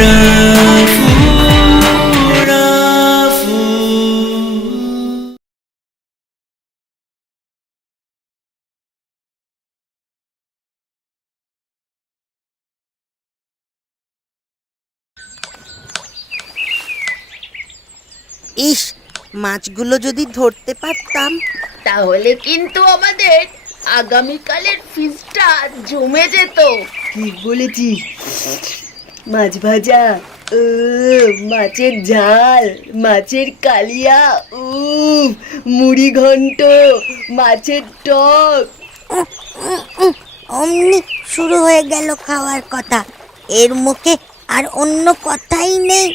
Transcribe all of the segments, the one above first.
রাফু, রাফু। ইস, মাছগুলো যদি ধরতে পারতাম। তাহলে কিন্তু আমাদের আগামীকালের ফিস্টটা জমে যেত। ঠিক বলেছিস। মাছ ভাজা, ও মাছের ঝাল, মাছের কালিয়া, মুড়ি ঘন্ট, মাছের টক। অমনি শুরু হয়ে গেল খাওয়ার কথা। এর মুখে আর অন্য কথাই নেই।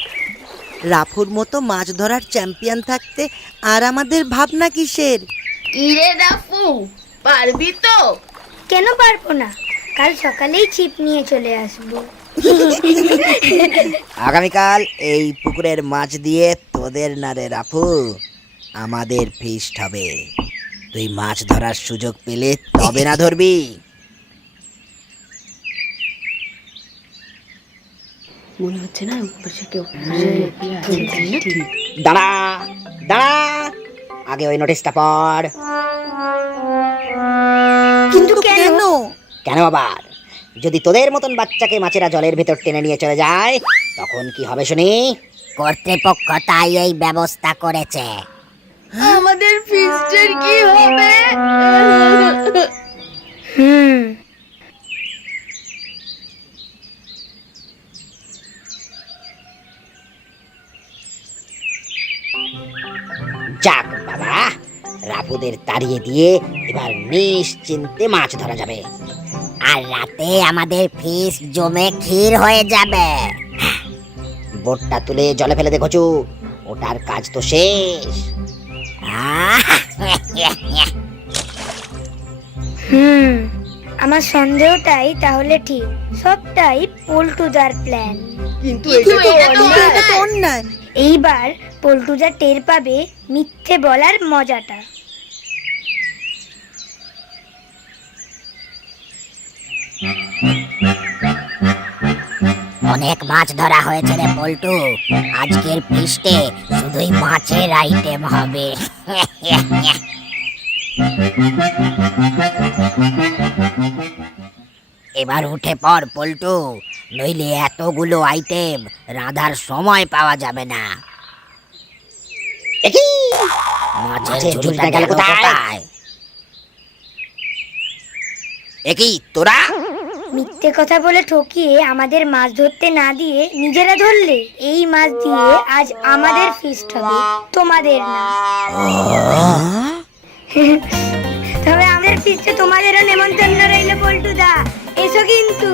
রাফুর মতো মাছ ধরার চ্যাম্পিয়ন থাকতে আর আমাদের ভাবনা কিসের? কিরে রাফু, পারবি তো? কেন পারবো না? কাল সকালেই ছিপ নিয়ে চলে আসবো। আগামীকাল এই পুকুরের মাছ দিয়ে তোদের না রে রাফু, আমাদের ফিস্ট হবে। তুই মাছ ধরার সুযোগ পেলে তবে না ধরবি। মনে হচ্ছে না পাশে কেউ দাঁড়া দাঁড়া, আগে ওই নোটিশটা পড়। কিন্তু কেন? কেন আবার? যদি তোদের মতন বাচ্চাকে মাছেরা জলের ভেতর টেনে নিয়ে চলে যায় তখন কি হবে শুনি? কর্তৃপক্ষ তাই এই ব্যবস্থা করেছে। আমাদের ফিস্টের কি হবে? যাক বাবা, রাফুদের তাড়িয়ে দিয়ে এবার নিশ্চিন্তে মাছ ধরা যাবে। আর রাতে আমাদের ফিশ জমে ক্ষীর হয়ে যাবে। বোটটা তুলে জলে ফেলে দে কচু, ওটার কাজ তো শেষ। আমার সন্দেহটাই তাহলে ঠিক। সবটাই পল্টুদার প্ল্যান। কিন্তু এটা তো এটা তো অন্যায়। এইবার পল্টুদা টের পাবে মিথ্যে বলার মজাটা। অনেক মাছ ধরা হয়েছে রে পল্টু। আজকের ফিস্টে শুধুই মাছের আইটেম হবে। এবার উঠে পড় পল্টু, নইলে এতগুলো আইটেম রাধার সময় পাওয়া যাবে না। মাছের ঝুড়িটা গেল কোথায়? একই তোরা মিথ্যে কথা বলে ঠকিয়ে আমাদের মাছ ধরতে না দিয়ে নিজেরা ধরলে। এই মাছ দিয়ে আজ আমাদের ফিস্ট হবে, তোমাদের না। তবে আমাদের ফিস্টে তোমাদেরও নেমন্তন্ন রইল পল্টুদা, এসো কিন্তু।